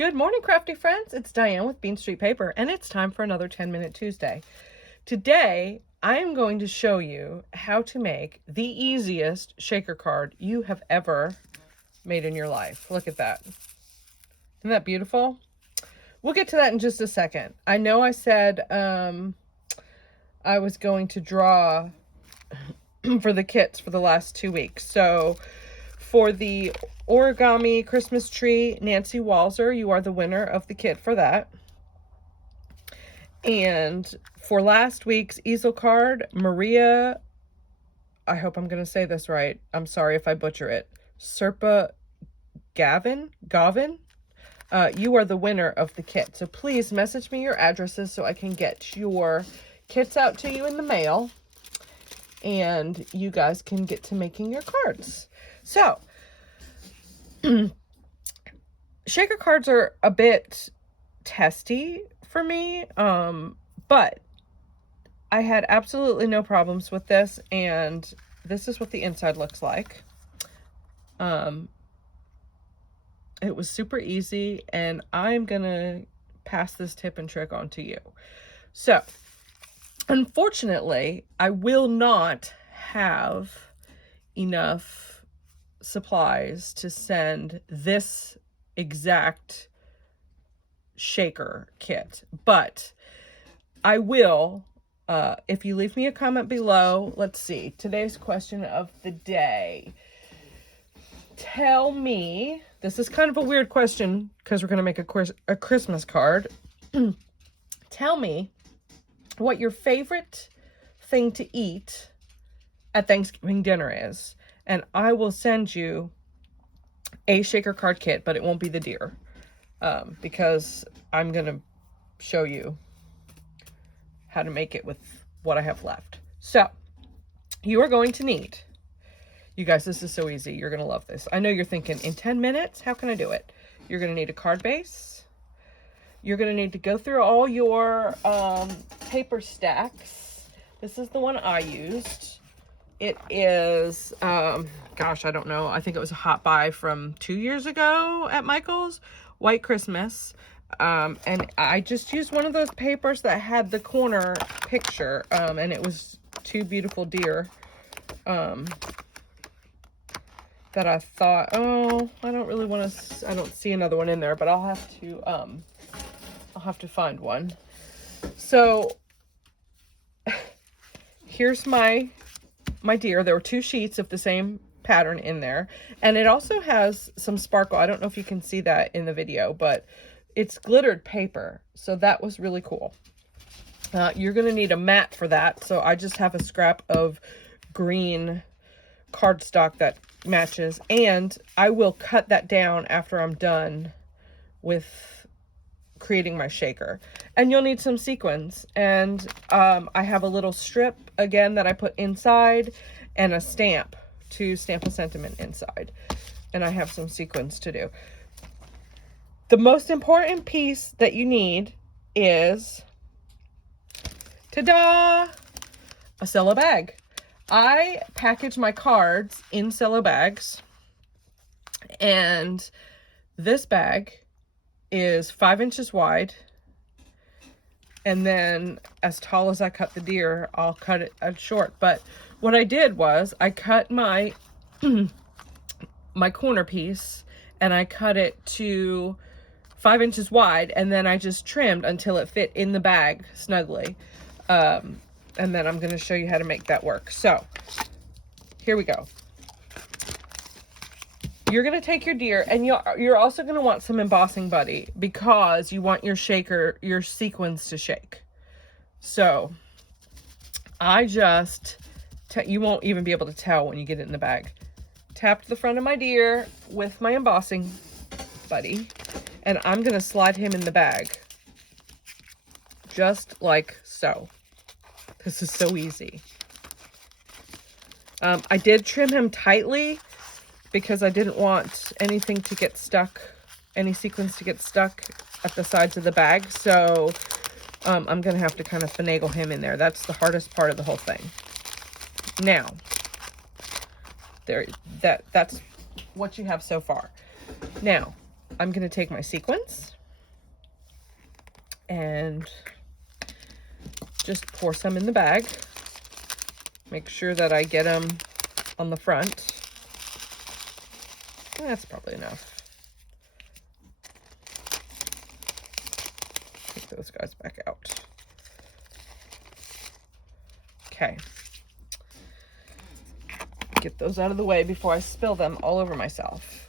Good morning, crafty friends. It's Diane with Bean Street Paper, and it's time for another 10-minute Tuesday. Today, I am going to show you how to make the easiest shaker card you have ever made in your life. Look at that. Isn't that beautiful? We'll get to that in just a second. I know I said I was going to draw for the kits for the last 2 weeks. So for the origami Christmas tree, Nancy Walzer, you are the winner of the kit for that. And for last week's easel card, Maria, I hope I'm going to say this right. I'm sorry if I butcher it. Serpa Gavin, you are the winner of the kit. So please message me your addresses so I can get your kits out to you in the mail. And you guys can get to making your cards. So, shaker cards are a bit testy for me, but I had absolutely no problems with this, and this is what the inside looks like. It was super easy, and I'm gonna pass this tip and trick on to you. So, unfortunately, I will not have enough supplies to send this exact shaker kit, but I will, if you leave me a comment below. Let's see, today's question of the day. Tell me, this is kind of a weird question because we're going to make a Christmas card. Tell me what your favorite thing to eat at Thanksgiving dinner is, and I will send you a shaker card kit, but it won't be the deer, because I'm going to show you how to make it with what I have left. So, you are going to need, you guys, this is so easy. You're going to love this. I know you're thinking, in 10 minutes, how can I do it? You're going to need a card base. You're going to need to go through all your paper stacks. This is the one I used. It is, gosh, I don't know. I think it was a hot buy from 2 years ago at Michael's. White Christmas. And I just used one of those papers that had the corner picture. And it was two beautiful deer. That I thought, oh, I don't really want to, I don't see another one in there, but I'll have to find one. So here's my deer. There were 2 sheets of the same pattern in there, and it also has some sparkle. I don't know if you can see that in the video, but it's glittered paper, so that was really cool. You're going to need a mat for that, so I just have a scrap of green cardstock that matches, and I will cut that down after I'm done with creating my shaker. And you'll need some sequins, and I have a little strip again that I put inside, and a stamp to stamp a sentiment inside, and I have some sequins to do. The most important piece that you need is, ta-da, a cello bag. I package my cards in cello bags, and this bag is 5 inches wide, and then as tall as I cut the deer, I'll cut it short. But what I did was I cut my my corner piece, and I cut it to 5 inches wide, and then I just trimmed until it fit in the bag snugly. And then I'm going to show you how to make that work. So here we go. You're going to take your deer, and you're also going to want some embossing buddy, because you want your shaker, your sequins to shake. So I just, you won't even be able to tell when you get it in the bag. Tapped the front of my deer with my embossing buddy, and I'm going to slide him in the bag. Just like so. This is so easy. I did trim him tightly because I didn't want anything to get stuck, any sequins to get stuck at the sides of the bag. So I'm going to have to kind of finagle him in there. That's the hardest part of the whole thing. Now, that's what you have so far. Now, I'm going to take my sequins, and just pour some in the bag. Make sure that I get them on the front. That's probably enough. Take those guys back out. Okay. Get those out of the way before I spill them all over myself.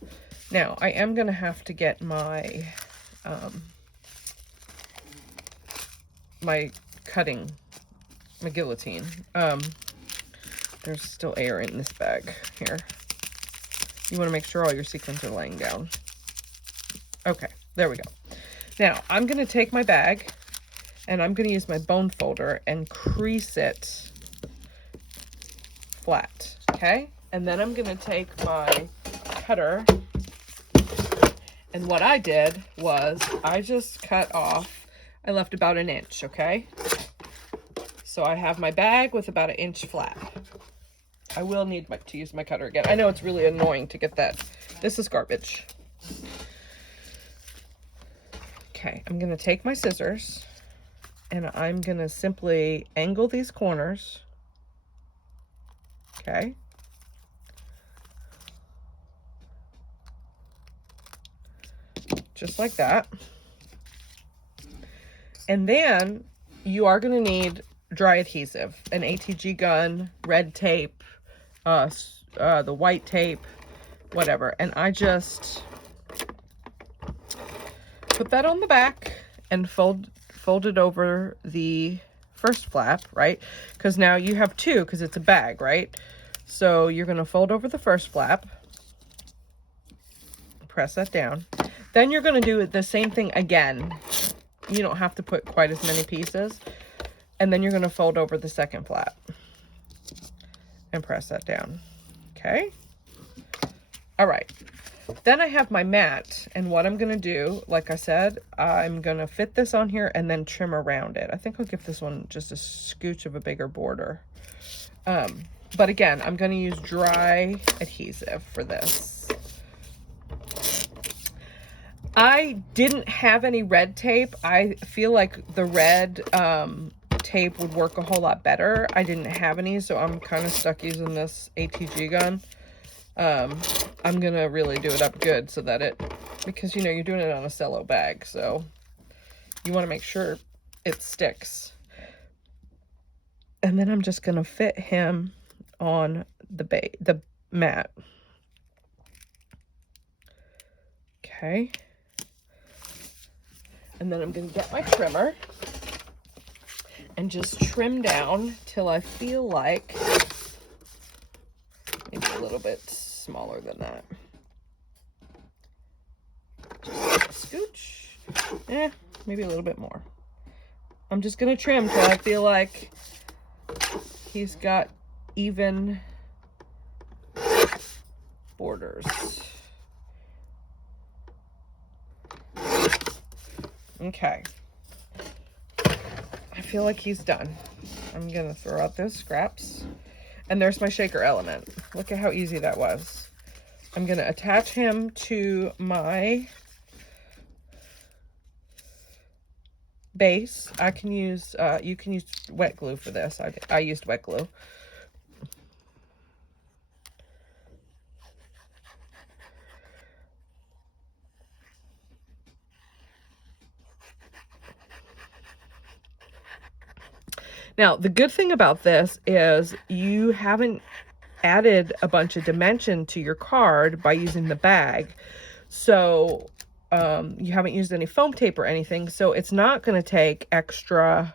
Now, I am going to have to get my my guillotine. There's still air in this bag here. You want to make sure all your sequins are laying down. Okay, there we go. Now, I'm going to take my bag and I'm going to use my bone folder and crease it flat, okay? And then I'm going to take my cutter, and what I did was I just cut off, I left about 1 inch, okay? So I have my bag with about 1 inch flat. I will need to use my cutter again. I know it's really annoying to get that. This is garbage. Okay, I'm going to take my scissors and I'm going to simply angle these corners. Okay. Just like that. And then you are going to need dry adhesive, an ATG gun, red tape, the white tape, whatever. And I just put that on the back and fold it over the first flap, right? Because now you have two, because it's a bag, right? So you're going to fold over the first flap, press that down. Then you're going to do the same thing again. You don't have to put quite as many pieces. And then you're going to fold over the second flap and press that down. Okay. All right. Then I have my mat, and what I'm going to do, like I said, I'm going to fit this on here and then trim around it. I think I'll give this one just a scooch of a bigger border. But again, I'm going to use dry adhesive for this. I didn't have any red tape. I feel like the red tape would work a whole lot better. I didn't have any, so I'm kind of stuck using this ATG gun. I'm going to really do it up good so that because, you know, you're doing it on a cello bag, so you want to make sure it sticks. And then I'm just going to fit him on the mat. Okay. And then I'm going to get my trimmer and just trim down till I feel like maybe a little bit smaller than that. Just a scooch. Maybe a little bit more. I'm just going to trim till I feel like he's got even borders. Okay. I feel like he's done. I'm going to throw out those scraps. And there's my shaker element. Look at how easy that was. I'm going to attach him to my base. I can use, you can use wet glue for this. I used wet glue. Now, the good thing about this is you haven't added a bunch of dimension to your card by using the bag. So you haven't used any foam tape or anything. So it's not going to take extra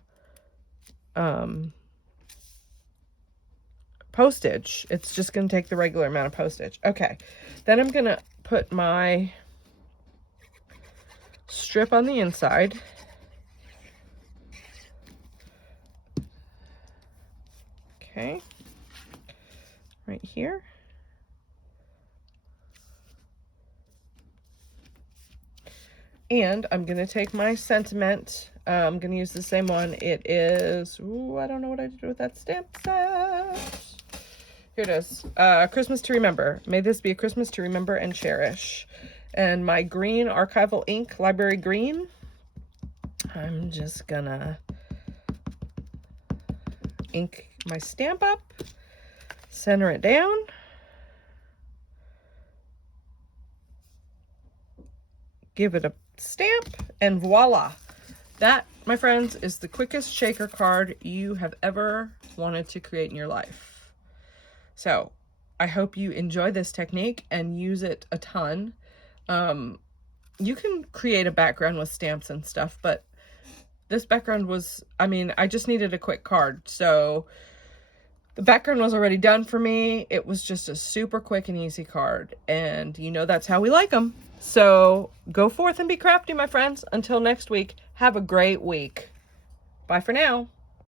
postage. It's just going to take the regular amount of postage. Okay. Then I'm going to put my strip on the inside. Okay, right here. And I'm going to take my sentiment. I'm going to use the same one. It is, ooh, I don't know what I did with that stamp set. Here it is. Christmas to remember. May this be a Christmas to remember and cherish. And my green archival ink, library green. I'm just gonna ink my stamp up, center it down, give it a stamp, and voila. That, my friends, is the quickest shaker card you have ever wanted to create in your life. So I hope you enjoy this technique and use it a ton. You can create a background with stamps and stuff, but this background was, I mean, I just needed a quick card. So the background was already done for me. It was just a super quick and easy card. And you know that's how we like them. So go forth and be crafty, my friends. Until next week, have a great week. Bye for now.